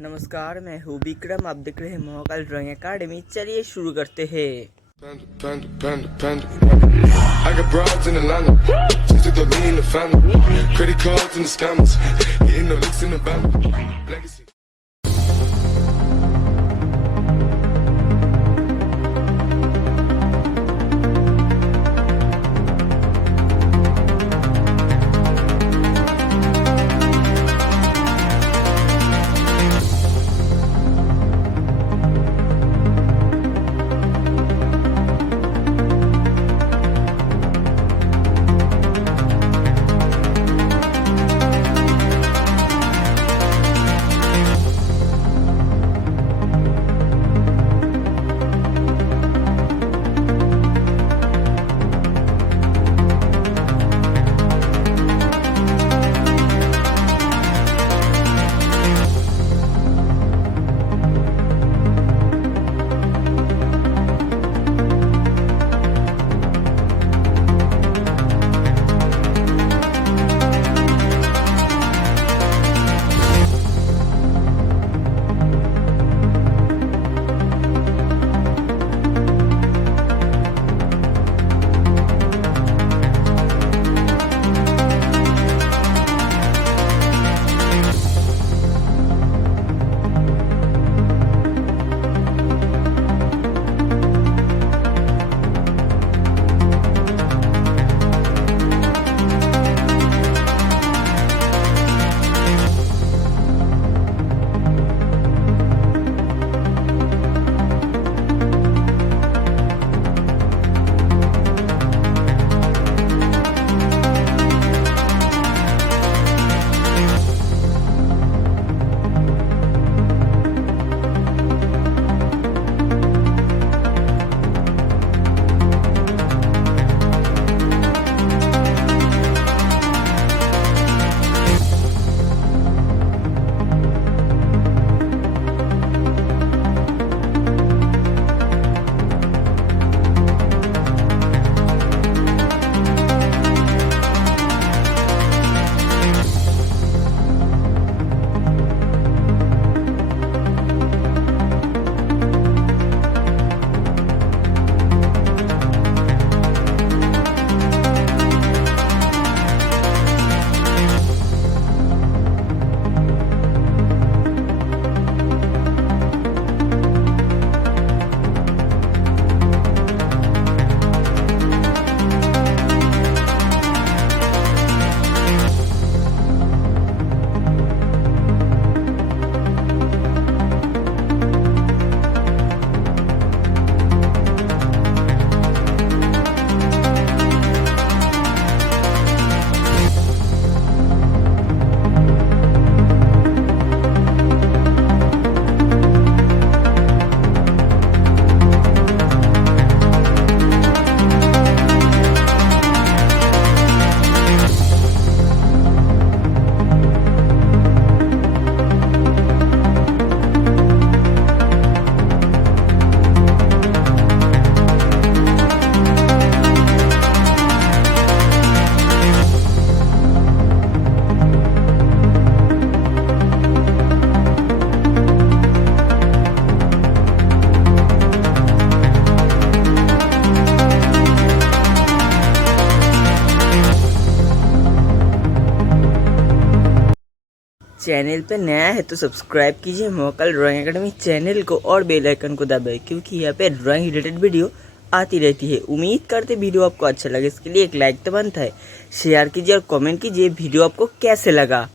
नमस्कार, मैं हूँ विक्रम। आप देख रहे हैं महाकाल ड्राइंग एकेडमी। चलिए शुरू करते हैं। I got broads in Atlanta, just to throw me in the family. Credit cards and the scammers, getting no licks in the band. Legacy. Channel पे नया है तो सब्सक्राइब कीजिए महाकाल ड्राइंग एकेडमी चैनल को और बेल आइकन को दबाएं, क्योंकि यहाँ पे ड्राइंग रिलेटेड वीडियो आती रहती है। उम्मीद करते वीडियो आपको अच्छा लगे। इसके लिए एक लाइक तो बनता है, शेयर कीजिए और कमेंट कीजिए वीडियो आपको कैसे लगा।